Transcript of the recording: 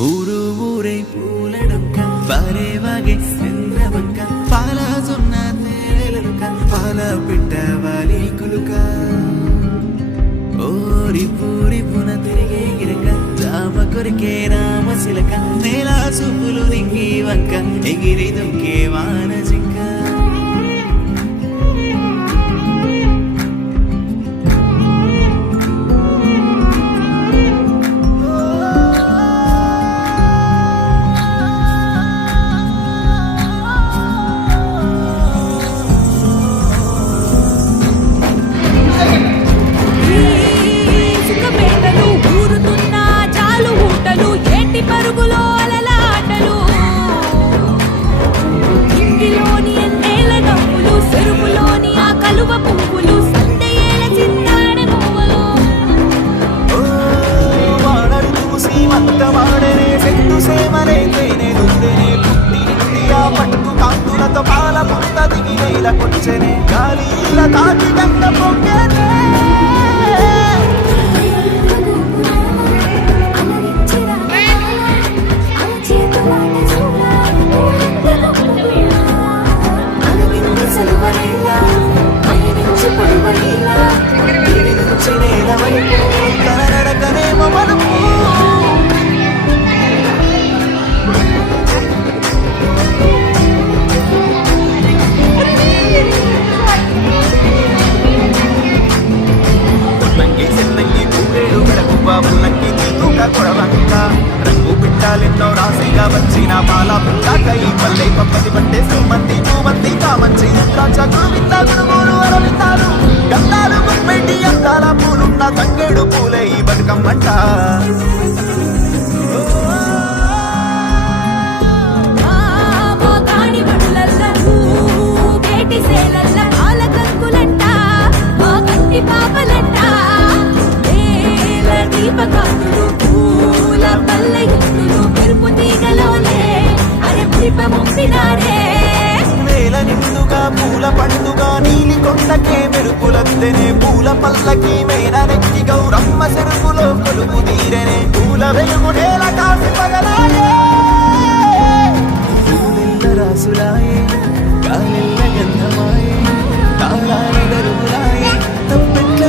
ఊరు ఊరే పూలడొక్క పారేవాగే చంద్రవంక పాల సున్న తేలెలుక పాల పిట్ట వాలి కులుక ఓరి పూరి పున తిరిగే గిరక రామ కొరికే రామ శిలక నేల చూపులు రింగి వంక ఎగిరి దుంకే వాన జింక పట్టు పాల పుట్ట దిగి కొచ్చనే గాలి తాకి గంగ పొంగనే రంగు పిట్టాలెన్నో రాశిగా వచ్చిన పాల పుట్టాకై పల్లె పప్పది పట్టే సుమంతి పూవంతి కామంచి ద్రాక్షకుడు విందాకుడు మూడు అరవిందాలు గంధాలు గుప్పెట్టి అందాల పూలున్న తంగేడు పూలే ఈ బతుకమ్మంట నేల నిండుగా పూల పండుగ నీలి కొండకే మెరుపులద్దెనే పూల పల్లకి మేన నెక్కి గౌరమ్మ చెరుకులో కొలుపు తీరనే పూల వెలుగు నేల కాసి పగలాయే పూలెల్ల రాసులాయే గాలిల్ల గంధమాయే తాళాల గరుగులాయే తప్పెట్ల